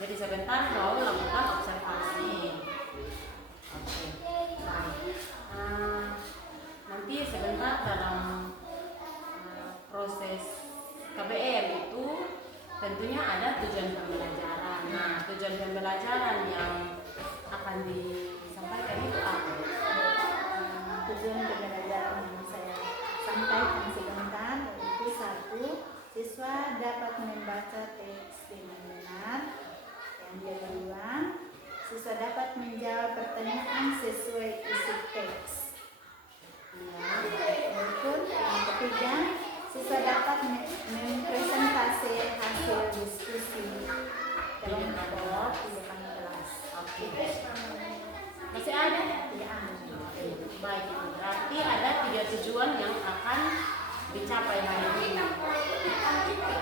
Jadi sebentar mau lakukan observasi. Oke. Nanti sebentar dalam proses KBM itu tentunya ada tujuan pembelajaran. Nah, tujuan pembelajaran yang akan disampaikan itu apa? Tujuan pembelajaran yang saya sampaikan sebentar itu: 1. Siswa dapat membaca teks dengan benar. Yang kedua, siswa dapat menjawab pertanyaan sesuai isi teks. Yang ketiga, siswa dapat mempresentasi hasil diskusi kelompok di depan kelas. Oke. Masih ada? Ya. Baik, berarti ada 3 tujuan yang akan dicapai hari ini.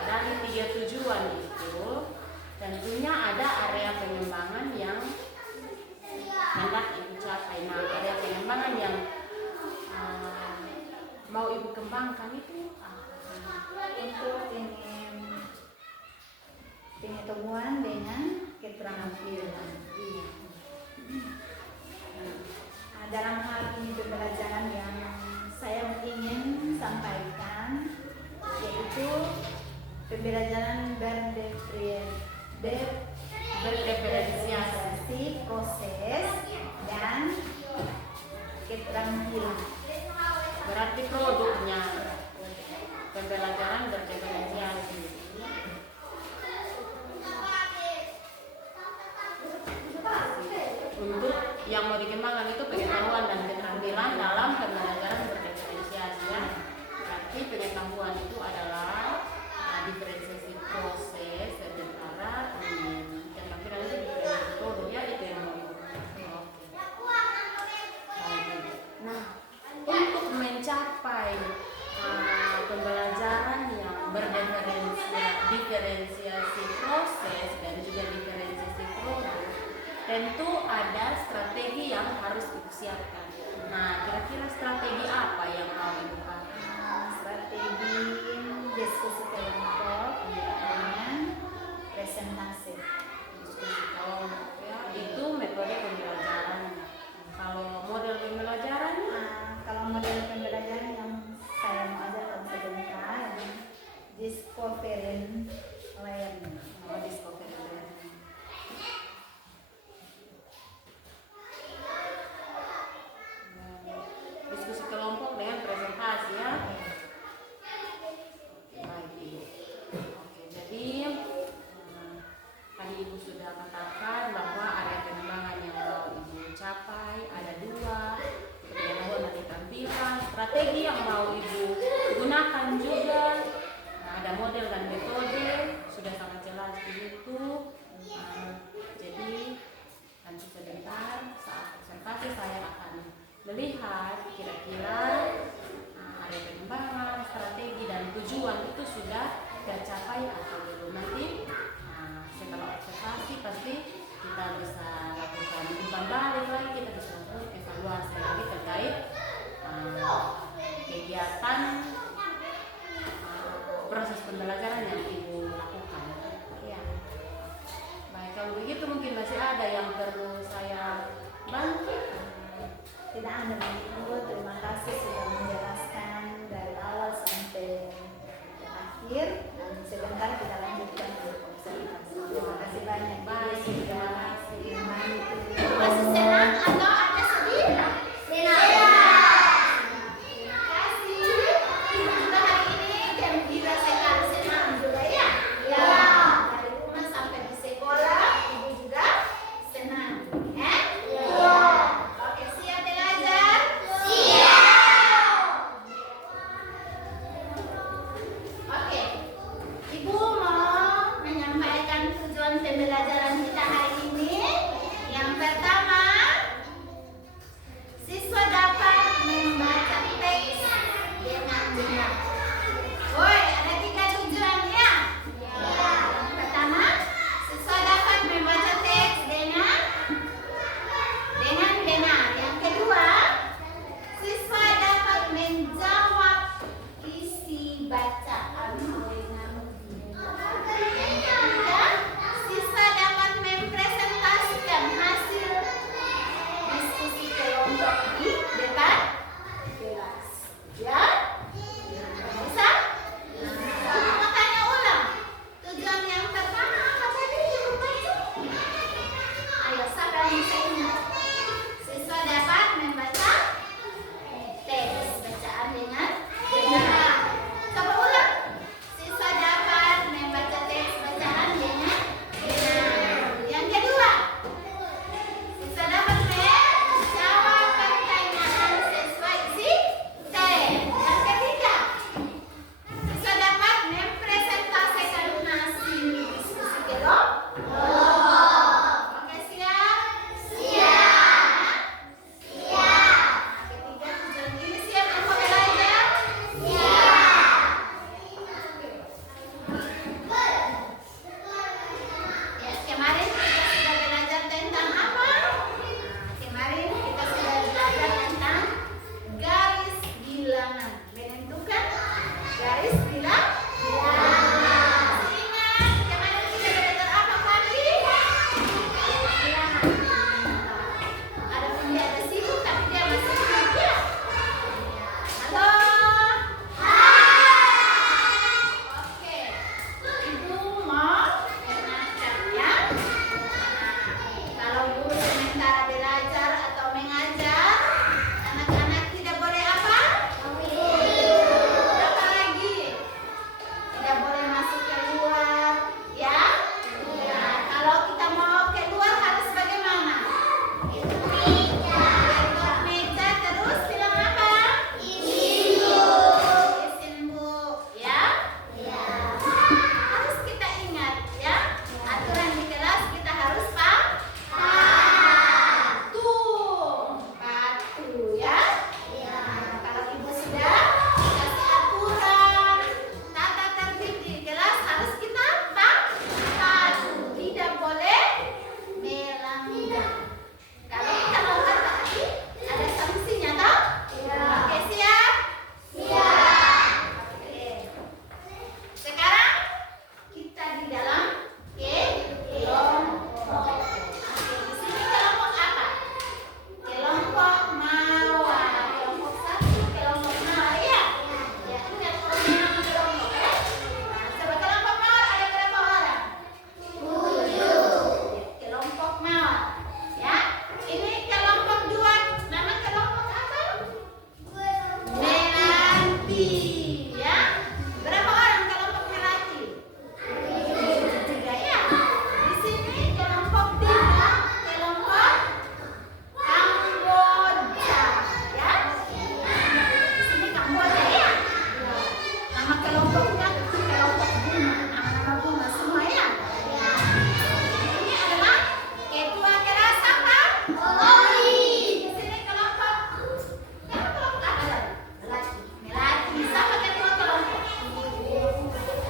Dari 3 tujuan itu tentunya ada area pengembangan yang hendak ibu capai. Nah, area pengembangan yang mau ibu kembangkan itu Untuk pengetahuan dengan keterampilan. Dalam hal ini pembelajaran yang saya ingin sampaikan yaitu pembelajaran berdiferensiasi proses dan keterampilan. berarti produknya pembelajaran berdiferensiasi. Untuk yang mau dikembangkan itu pengetahuan dan keterampilan dalam pembelajaran berdiferensiasi ya. Berarti pengetahuan itu adalah diferensiasi proses, sementara keterampilan itu diferensiasi produk ya, itu yang mau Nah, untuk mencapai pembelajaran yang berdiferensiasi proses dan juga diferensiasi produk, tentu ada strategi yang harus dipersiapkan. Nah, kira-kira strategi apa yang mau dipakai? Strategi diskusi kelompok dengan presentasi. Diskusi kelompok ya, itu metode pembelajaran. Kalau model pembelajaran, Kalau model pembelajaran yang saya mau ajarkan sebentar, discovery learning. discovery learning. Diskusi kelompok dengan presentasi ya. Baik Ibu. Oke, jadi tadi Ibu sudah katakan bahwa area pengembangan yang mau Ibu capai ada 2, pengetahuan dan keterampilan. Strategi yang mau Ibu gunakan juga, ada model dan metode, sudah sangat jelas di situ. Jadi nanti sebentar saat observasi saya akan melihat kira-kira area pengembangan, strategi dan tujuan itu sudah tercapai atau belum. Nanti setelah observasi pasti kita bisa lakukan umpan balik lagi, kita bisa lakukan evaluasi lagi terkait kegiatan proses pembelajaran yang Ibu lakukan. Ya. Baik, kalau begitu mungkin masih ada yang perlu saya bantu. Tidak ada Ibu, terima kasih sudah menjelaskan dari awal sampai akhir. Dan sebentar kita lanjutkan untuk observasi. Terima kasih banyak. Baik, terima kasih. Masih senang atau ada sedih? Senang. Terima kasih. Kita hari ini jam 3 sekali senang juga ya? Ya. Dari rumah sampai di sekolah, Ibu juga senang. Ya. Oke, siap belajar? Siap.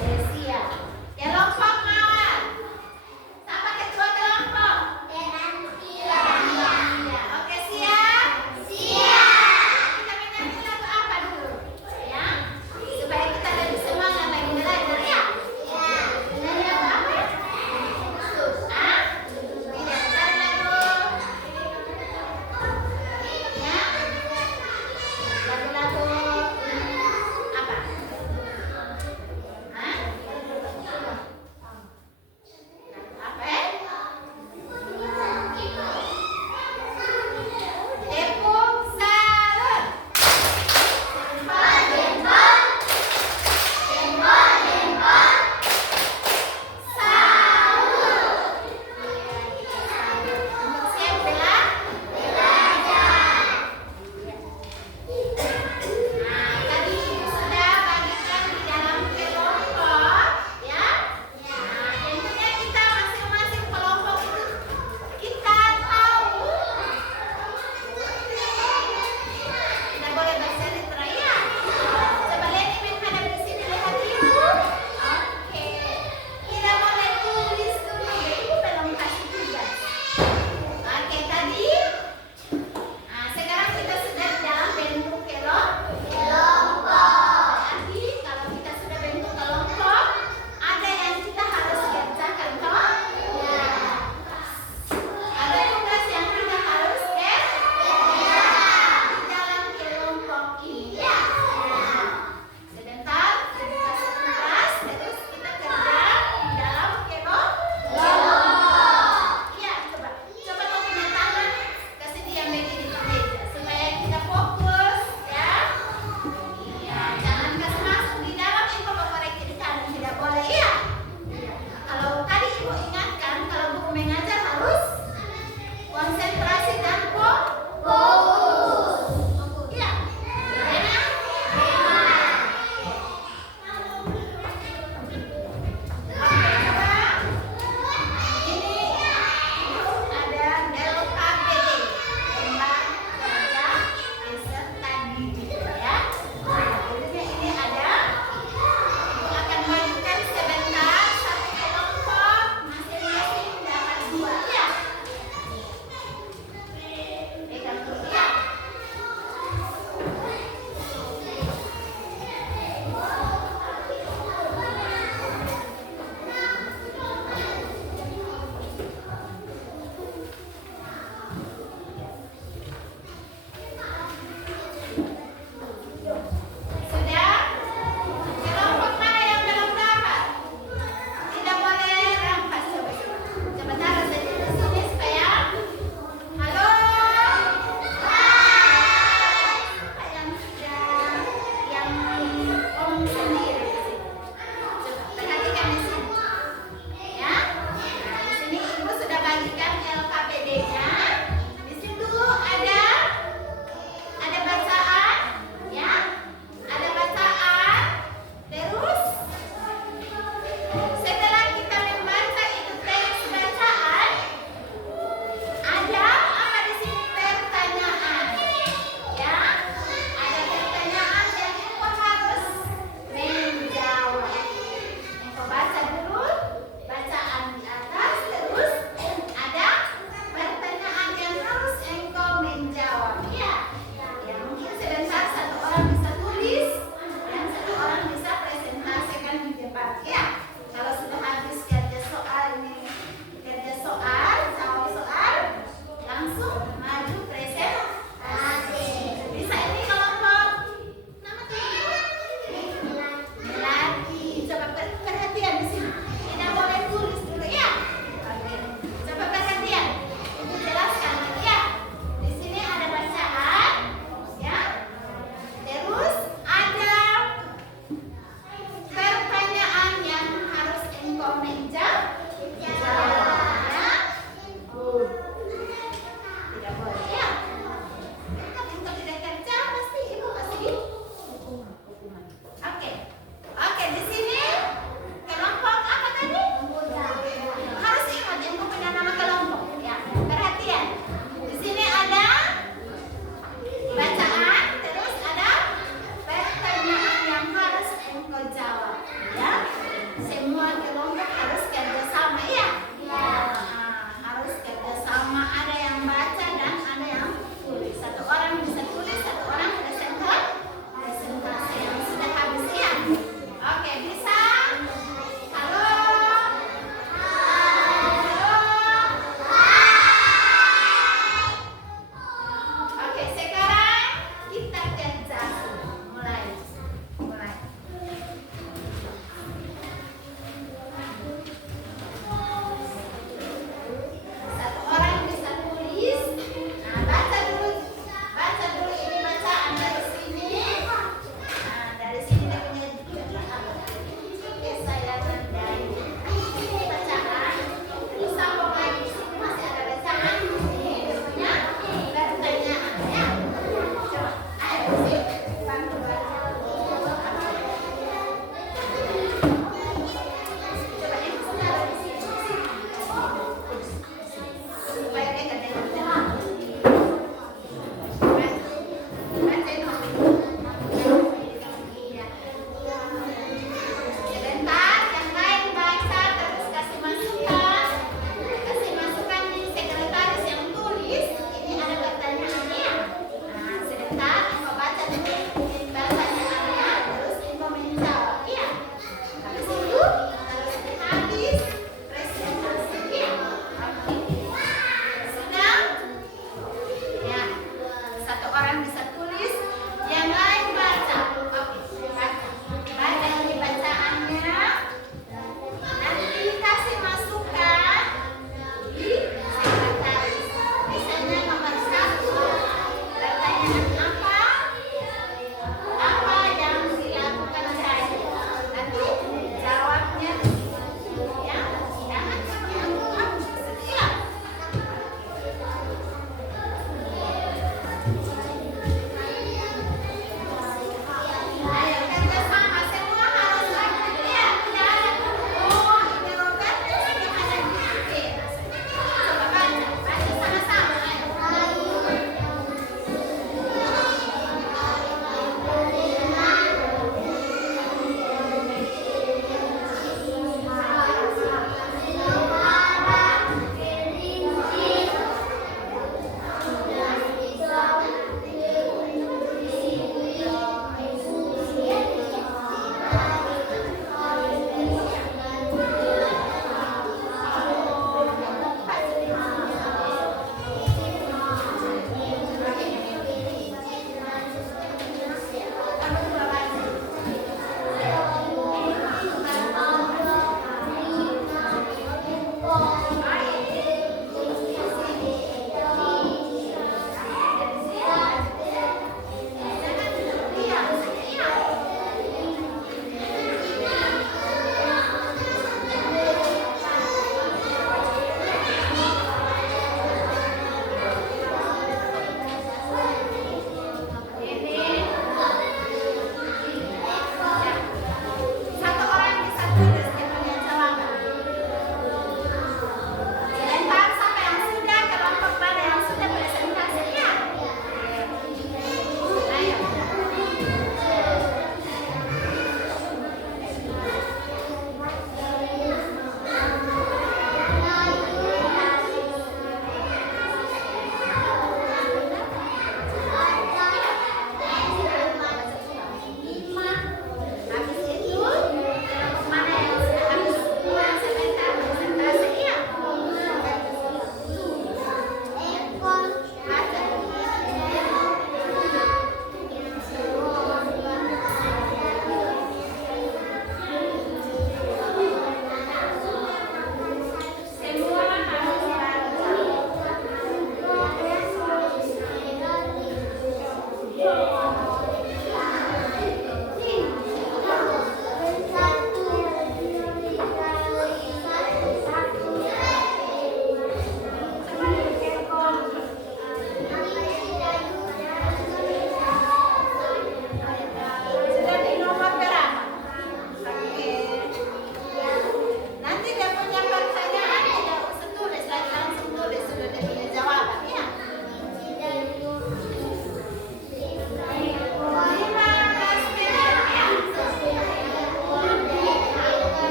Siap. Kelompok mawar. Siapa ketua kelompok? Iya. Oke, siap? Siap. Kita menyanyi lagu apa dulu? Ya. Supaya kita lebih semangat lagi belajar ya. Menyanyi lagu apa? Ah? Tidak, cari lagu. Ya. Lagu-lagu apa? Hah?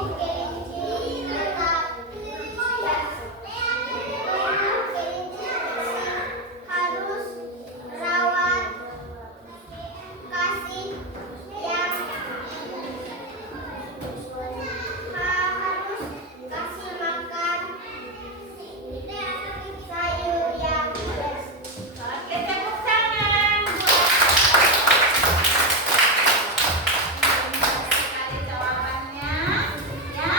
kelinci tetap kelinci harus rawat kasih yang harus kasih makan sayur yang fresh. Oke, tepuk tangan. Sekali jawabannya, ya.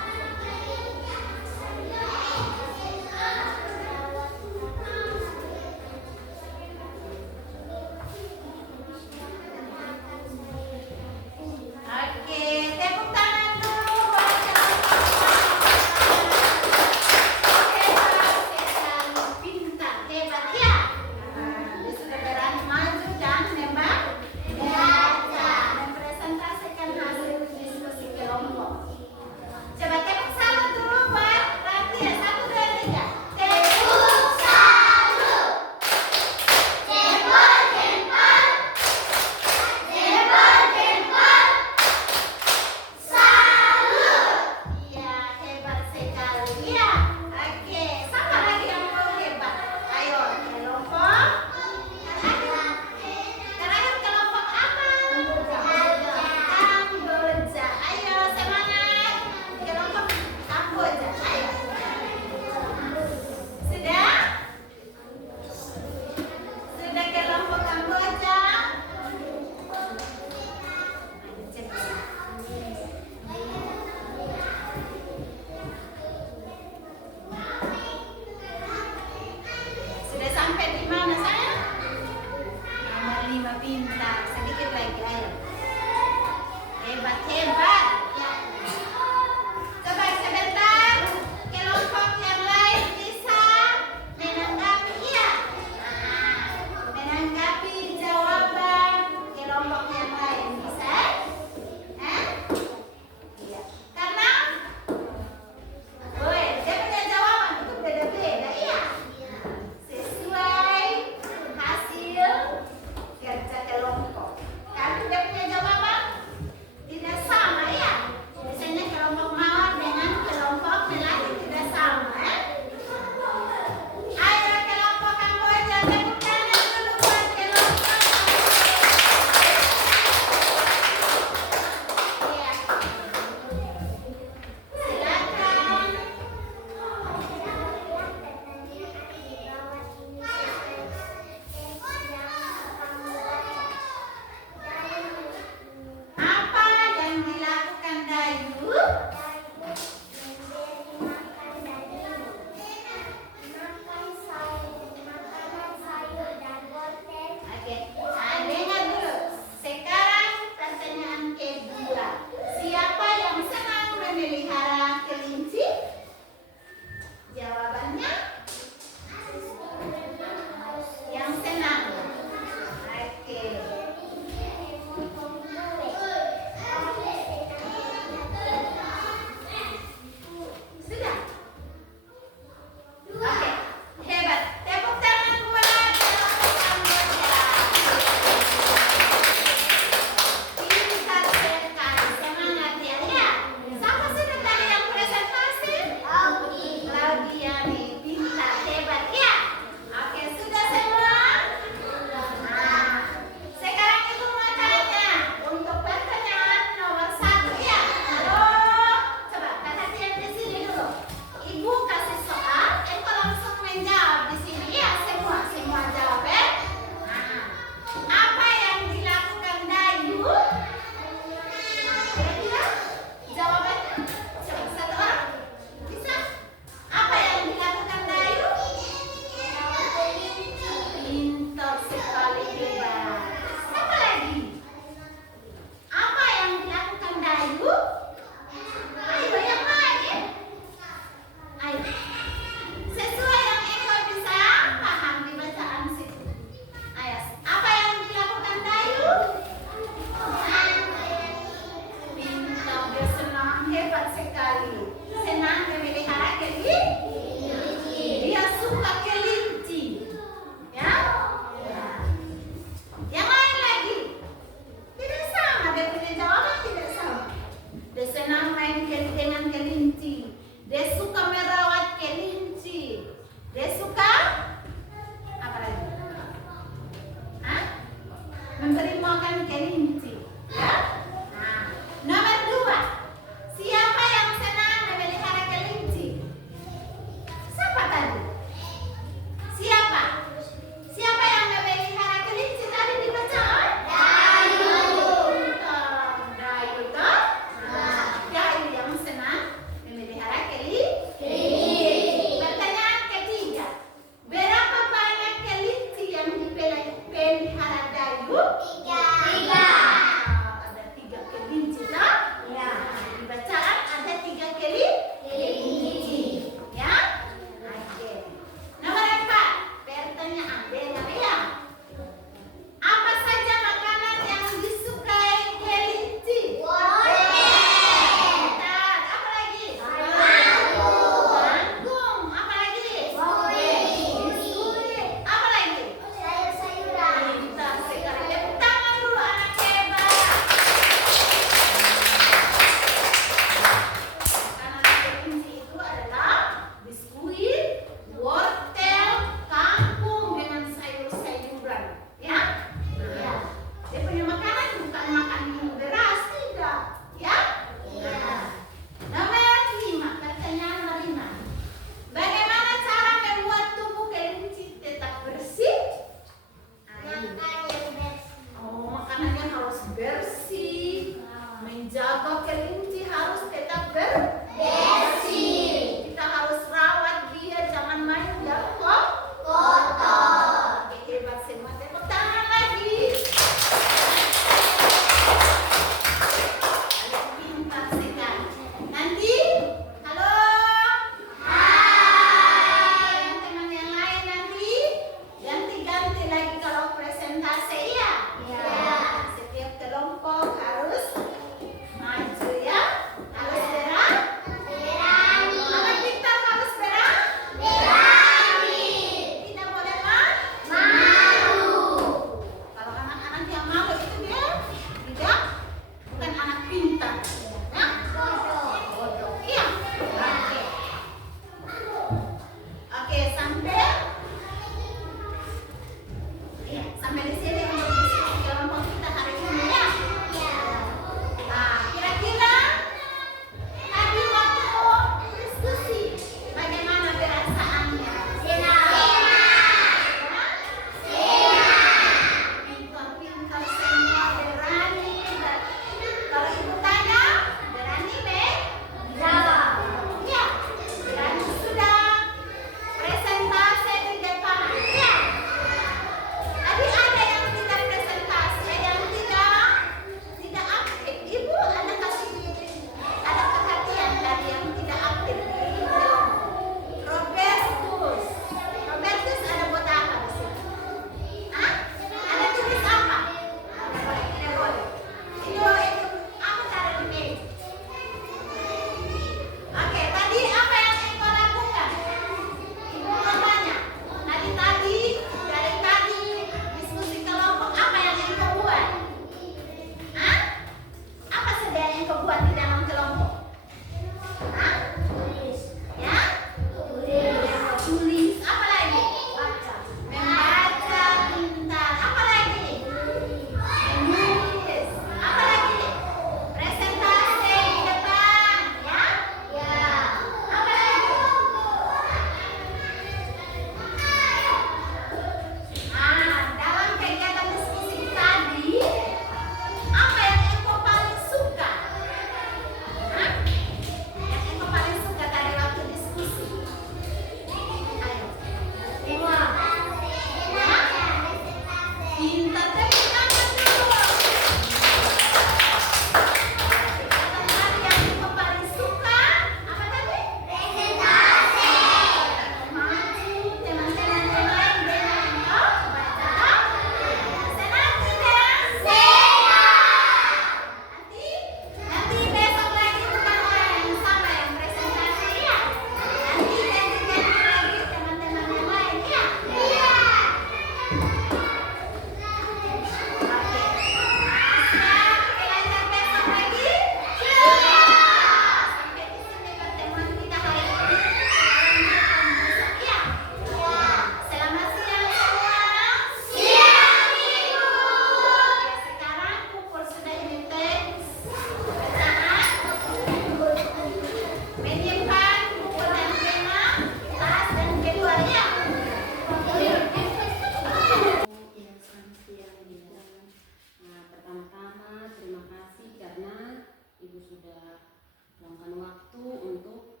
luangkan waktu untuk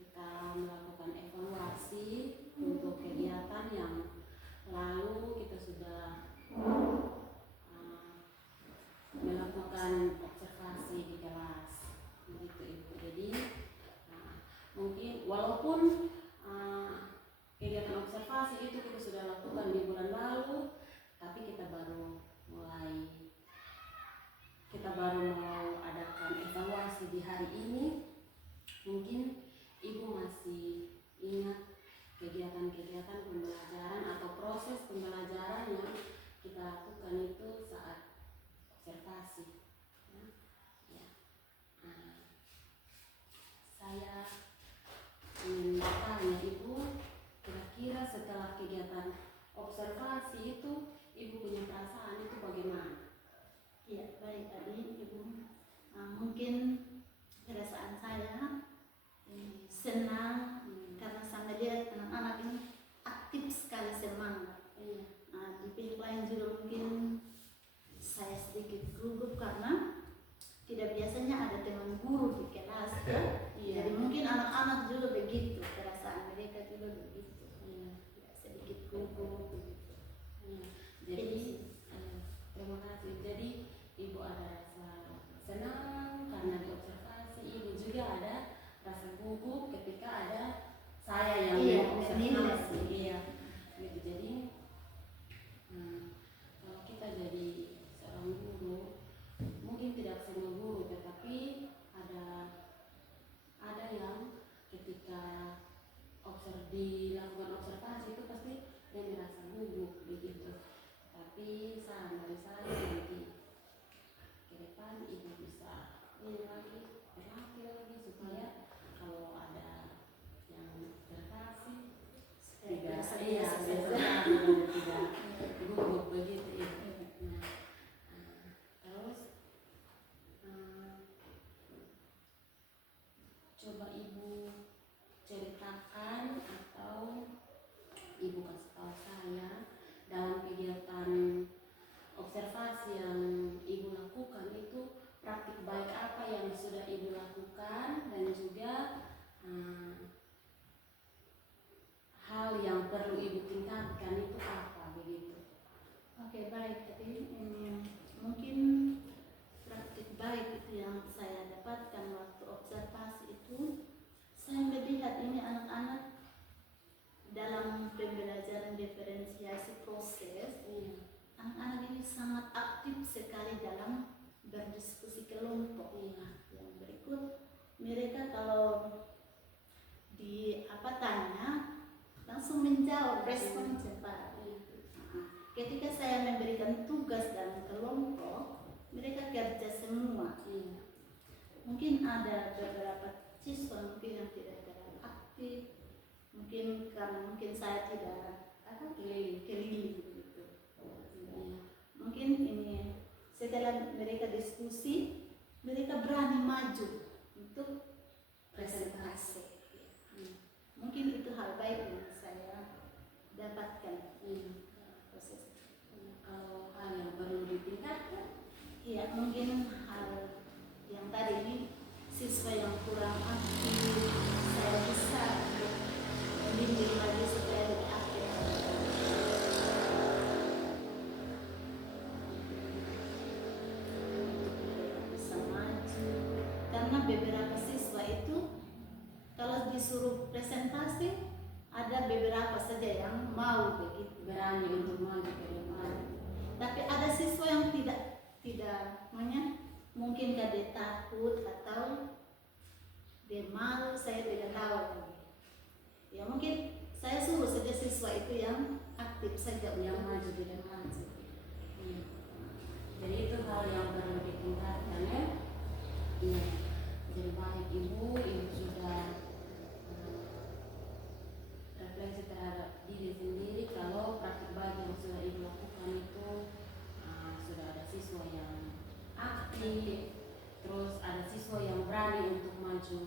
kita melakukan evaluasi untuk kegiatan yang lalu kita sudah melakukan observasi di kelas begitu Ibu. Jadi mungkin walaupun kegiatan observasi itu kita sudah lakukan di bulan lalu, tapi kita baru mau adakan evaluasi di hari ini. Mungkin Ibu masih ingat kegiatan-kegiatan pembelajaran atau proses pembelajaran yang kita lakukan itu saat observasi. Saya ingin bertanya Ibu, kira-kira setelah kegiatan observasi itu Ibu punya perasaan itu bagaimana? Ya, baik tadi Ibu. Mungkin perasaan saya senang karena saya melihat anak-anak ini aktif sekali, semangat. Di pihak lain juga mungkin saya sedikit gugup karena tidak biasanya ada teman guru di kelas. Jadi mungkin anak-anak juga begitu, perasaan mereka juga begitu. Sedikit gugup begitu. Jadi terima kasih. Jadi Ibu ada rasa senang karena diobservasi, Ibu juga ada rasa gugup ketika ada saya yang mengobservasi. Iya. Gitu. Jadi kalau kita jadi seorang guru, mungkin tidak semua guru, tetapi ada yang ketika dilakukan observasi itu pasti dia merasa gugup begitu. Tapi saran dari saya nanti ke depan Ibu bisa berlatih lagi supaya kalau ada yang observasi tidak gugup begitu Ibu. Terus coba Ibu ceritakan atau Ibu kasih tahu saya dalam kegiatan observasi yang Ibu lakukan itu praktik baik apa yang sudah Ibu lakukan dan juga hal yang perlu Ibu tingkatkan itu apa begitu. Oke, baik. Jadi mungkin praktik baik itu yang saya dapatkan waktu observasi itu, saya melihat ini anak-anak dalam pembelajaran diferensiasi proses. Anak-anak ini sangat aktif sekali dalam berdiskusi kelompok. Yang berikut, mereka kalau tanya langsung menjawab, respon cepat. Ketika saya memberikan tugas dalam kelompok, mereka kerja semua. Mungkin ada beberapa siswa mungkin yang tidak terlalu aktif, mungkin karena mungkin saya tidak keliling begitu. Mungkin ini setelah mereka diskusi, mereka berani maju untuk presentasi. Mungkin itu hal baik yang saya dapatkan proses. Kalau hal yang perlu ditingkatkan, Iya, mungkin hal yang tadi ini siswa yang kurang aktif, saya bisa membimbing lagi supaya lebih aktif. Bisa maju, karena beberapa siswa itu kalau disuruh presentasi ada beberapa saja yang mau begitu, berani untuk maju ke depan. tapi ada siswa yang tidak mungkin dia takut atau dia malu, saya tidak tahu. Ya mungkin saya suruh saja siswa itu yang aktif saja, Yang maju di depan. Jadi itu hal yang perlu ditingkatkan ya. Jadi baik Ibu sudah refleksi terhadap diri sendiri kalau praktik baik yang sudah Ibu lakukan itu sudah ada siswa yang aktif, terus ada siswa yang berani untuk maju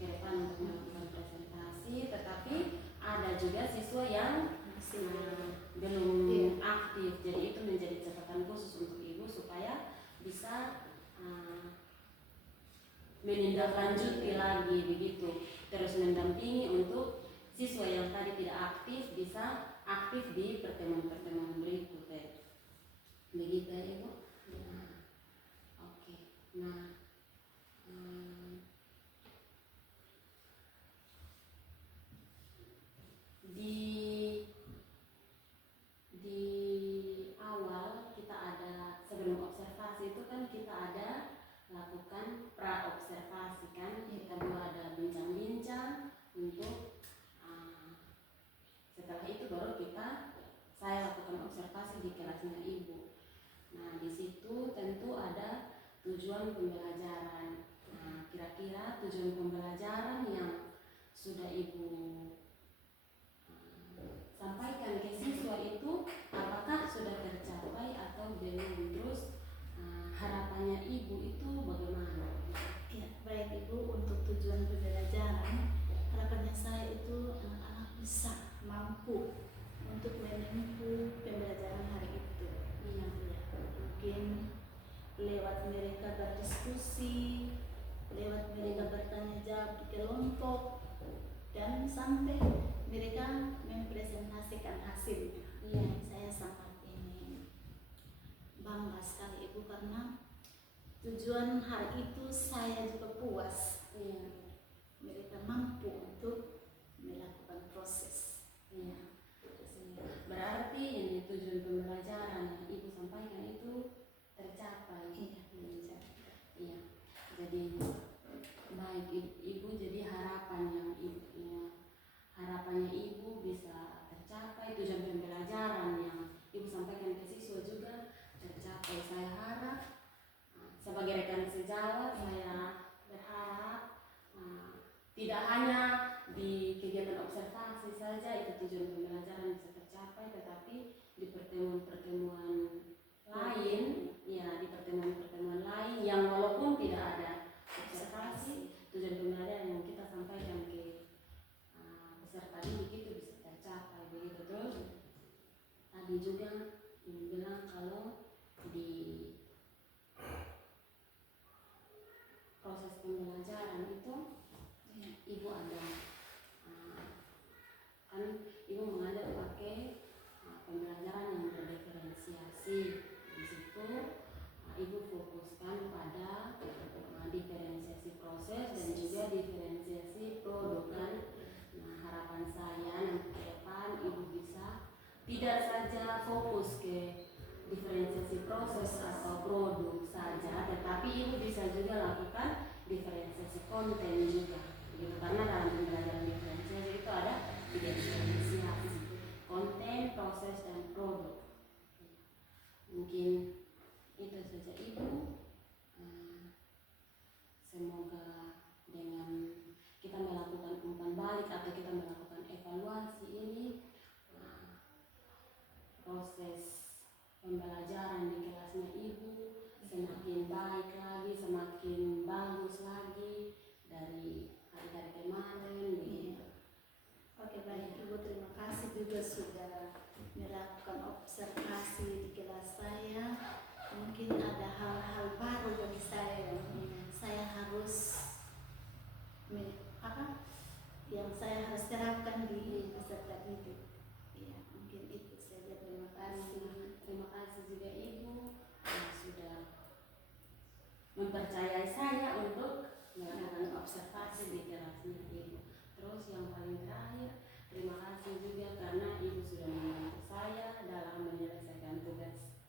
ke depan untuk melakukan presentasi, tetapi ada juga siswa yang belum aktif. Jadi itu menjadi catatan khusus untuk Ibu supaya bisa menindaklanjuti lagi begitu, terus mendampingi untuk siswa yang tadi tidak aktif bisa aktif di pertemuan-pertemuan berikutnya. Begitu ya Ibu. Nah, oke. Nah, di awal kita ada, sebelum observasi itu kan kita ada lakukan pra observasi kan, kita dulu ada bincang-bincang untuk setelah itu baru saya lakukan observasi di kelasnya Ibu. Nah, di situ tentu ada tujuan pembelajaran. Nah, kira-kira tujuan pembelajaran yang sudah Ibu sampaikan ke siswa itu apakah sudah tercapai atau belum? Terus harapannya Ibu itu bagaimana? Ya, baik Ibu, untuk tujuan pembelajaran, harapannya saya itu anak-anak bisa mampu untuk menempuh pembelajaran hari itu. Ya, mungkin lewat mereka berdiskusi, lewat mereka bertanya jawab di kelompok, dan sampai mereka mempresentasikan hasilnya. Saya sangat ingin bangga sekali Ibu, karena tujuan hari itu saya juga puas. Mereka mampu untuk melakukan proses. Berarti ini tujuan pembelajaran yang Ibu sampaikan itu tercapai. Iya. Jadi baik Ibu, jadi harapannya Ibu bisa tercapai, tujuan pembelajaran yang Ibu sampaikan ke siswa juga tercapai. Saya harap sebagai rekan sejawat, saya berharap tidak hanya di kegiatan observasi saja itu tujuan pembelajaran bisa tercapai, tetapi di pertemuan-pertemuan lain, ya di pertemuan-pertemuan lain yang walaupun tidak ada observasi, tujuan pembelajaran yang kita sampaikan ke peserta didik itu bisa tercapai begitu. Terus tadi juga bilang kalau di proses pembelajaran itu Ibu ada kan Ibu mengajar pakai pembelajaran yang berdiferensiasi. Di situ Ibu fokuskan pada diferensiasi proses dan juga diferensiasi produk kan. Nah, harapan saya nanti ke depan Ibu bisa tidak saja fokus ke diferensiasi proses atau produk saja, tetapi Ibu bisa juga lakukan diferensiasi konten juga. Gitu, karena dalam pembelajaran diferensiasi itu ada diferensiasi konten, proses, dan produk. Mungkin itu saja Ibu. Semoga dengan kita melakukan umpan balik atau kita melakukan evaluasi ini, proses pembelajaran di kelasnya Ibu semakin baik lagi, semakin bagus lagi dari hari-hari kemarin. Oke, baik Ibu, terima kasih juga sudah melakukan observasi di kelas saya. Mungkin ada hal-hal baru bagi saya yang saya harus yang saya harus terapkan di peserta didik. Ya, mungkin itu saja. Terima kasih. Terima kasih juga Ibu sudah mempercayai saya untuk melakukan observasi di kelasnya Ibu. Terus yang paling terakhir, terima kasih juga karena Ibu sudah membantu saya dalam menyelesaikan tugas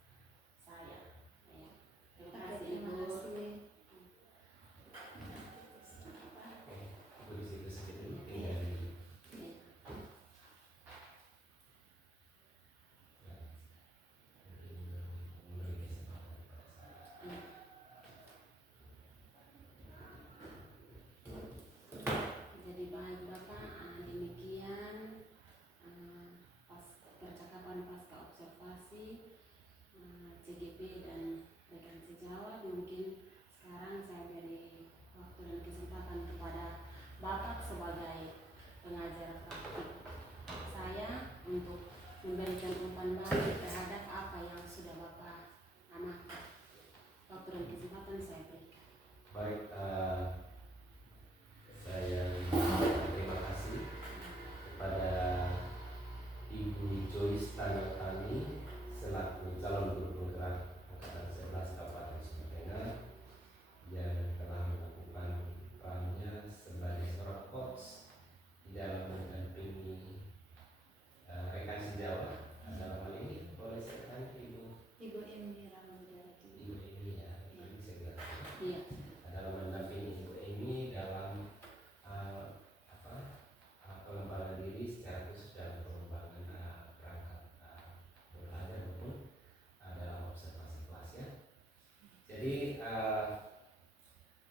saya. Ya. Terima kasih Ibu. Jadi baik Bapak, demikian percakapan pasca observasi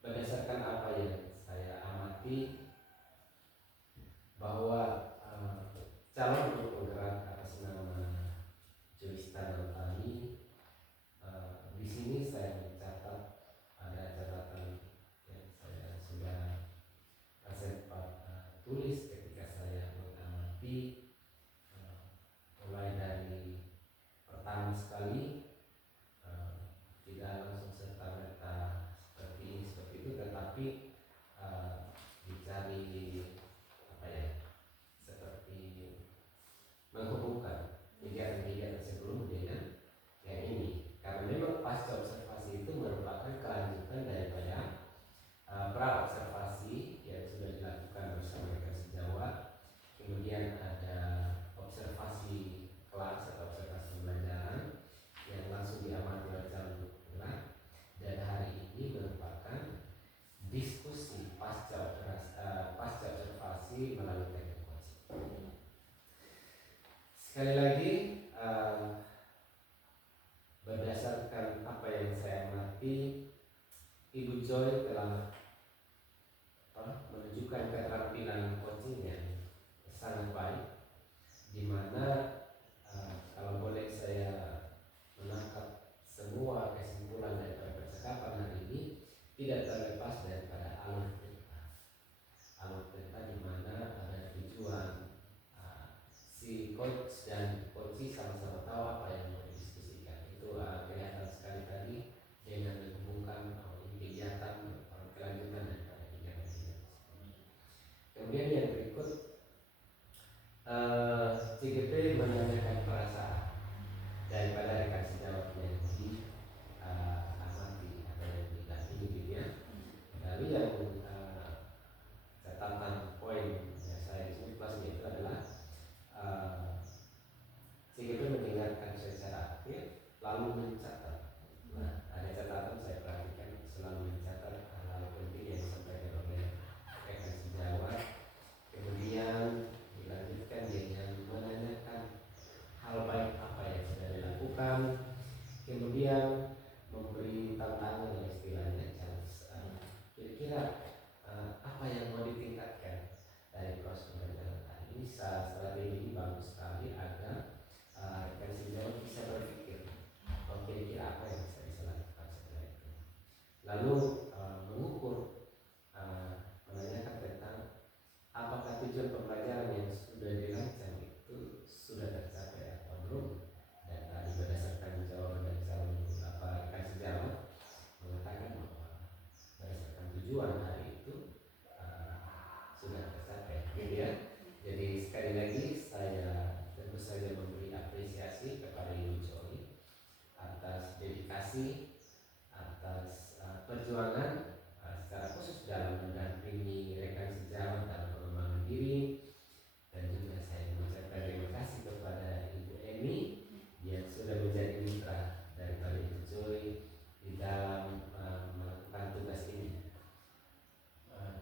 berdasarkan apa yang saya amati bahwa calon untuk penggerak atas nama Joista Nantani, di sini saya mencatat ada catatan yang saya sempat tulis ketika saya mengamati, mulai dari pertama sekali tidak langsung serta-merta seperti ini seperti itu, tetapi dicari apa ya, seperti menghubungkan kegiatan-kegiatan sebelum dengan yang ini, karena memang pasca observasi itu merupakan kelanjutan daripada pra-observasi yang sudah dilakukan bersama rekan sejawat. Kemudian ada observasi kelas atau observasi pembelajaran yang langsung diamati oleh calon penggerak, dan hari ini merupakan diskusi pasca observasi melalui teknik coaching. Sekali lagi, berdasarkan apa yang saya amati, Ibu Joy telah menunjukkan keterampilan coaching yang sangat baik, di mana kalau boleh saya menangkap semua kesimpulan dari percakapan hari ini tidak terlepas daripada alur cerita, di mana ada tujuan si coach dan coachee sama-sama tahu apa yang mau didiskusikan. Itu kelihatan sekali tadi dengan menghubungkan kegiatan kelanjutan daripada kegiatan. Kemudian yang berikut, CGP menanyakan perasaan daripada rekan sejawat yang amati apa yang didampingi gitu ya. Lalu yang catatan poin yang saya disebut kelasnya itu adalah CGP mendengarkan secara aktif lalu mencatat. Nah, ada catatan saya perhatikan selalu mencatat hal-hal penting yang disampaikan oleh rekan sejawat. Kemudian dilanjutkan dengan menanyakan hal baik apa yang sudah dilakukan. Kemudian memberi tantangan yang istilahnya challenge. Kira-kira apa yang mau ditingkatkan dari proses pembelajaran tadi. Strategi ini bagus sekali agar rekan sejawat bisa berpikir, kira-kira apa yang bisa lakukan setelah itu. Lalu mengukur, menanyakan tentang apakah tujuan pembelajaran yang sudah dirancang itu sudah tercapai atau belum. Dan tadi berdasarkan jawaban dari calon rekan sejawat mengatakan bahwa berdasarkan tujuan hari itu sudah tercapai, gitu ya. Jadi sekali lagi saya tentu saja memberi apresiasi kepada Ibu Joy atas dedikasi, atas perjuangan secara khusus dalam mendampingi rekan sejawat dalam pengembangan diri. Dan juga saya mengucapkan terima kasih kepada Ibu Emi yang sudah menjadi mitra daripada Ibu Joy di dalam melakukan tugas ini.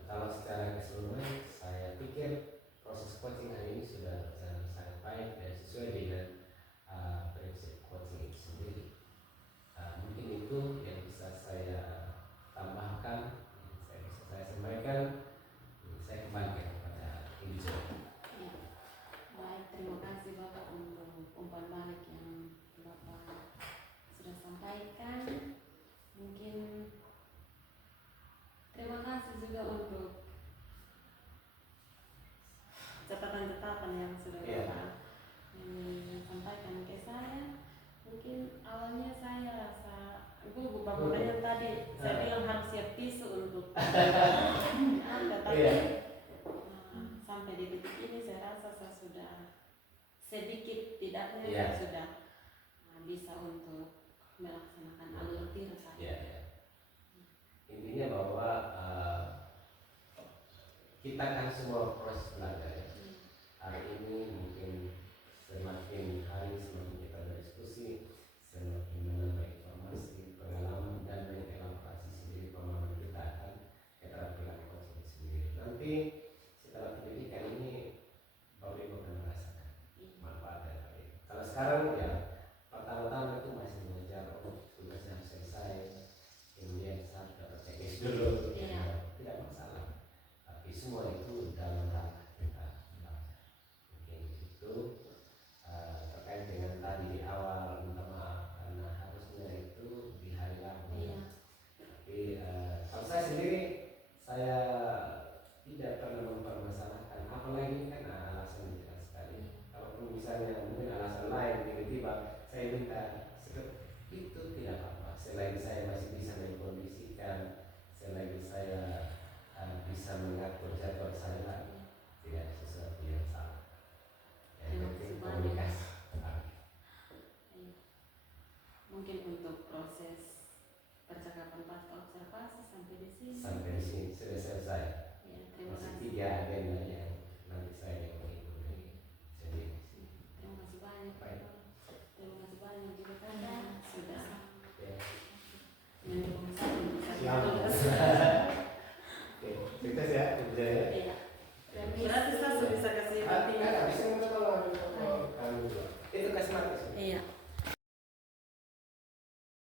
Kalau secara keseluruhan saya pikir proses coaching hari ini sudah berjalan sangat baik dan sesuai dengan prinsip coaching itu sendiri. Mungkin itu yang bisa saya tambahkan, yang bisa saya sampaikan. Saya kembalikan kepada Ibu Joy. Ya. Baik, terima kasih Bapak untuk umpan balik yang Bapak sudah sampaikan. Mungkin terima kasih juga untuk catatan-catatan yang sudah Bapak sampaikan ke saya. Mungkin awalnya saya rasa gugup bangunan yang tadi saya bilang harus siap tisu untuk tetapi sampai di titik ini saya rasa saya sudah sedikit tidaknya saya sudah bisa untuk melaksanakan alur tir saya. Intinya bahwa kita kan semua proses belajar ya. Hari ini mungkin semakin hari semakin kita berdiskusi, semakin menambah informasi, pengalaman dan mengelaborasi sendiri pemahaman kita akan keterampilan coaching sendiri. Nanti setelah pendidikan ini Bapak Ibu akan merasakan manfaat dari hal ini. Kalau sekarang ya pertama-tama itu masih mengejar tugasnya selesai, kemudian saat dapat checklist dulu. saya sendiri saya tidak pernah mempermasalahkan, apalagi kan alasan jelas sekali. Kalau misalnya mungkin alasan lain tiba-tiba saya minta itu tidak apa-apa, selagi saya masih bisa mengkondisikan, selagi saya bisa mengatur jadwal saya, tidak ada sesuatu yang salah. Yang penting komunikasi. Mungkin untuk proses percakapan pasca observasi sampai di sini. Sampai di sini sudah selesai. Ya, terima Masih kasih. 3 agenda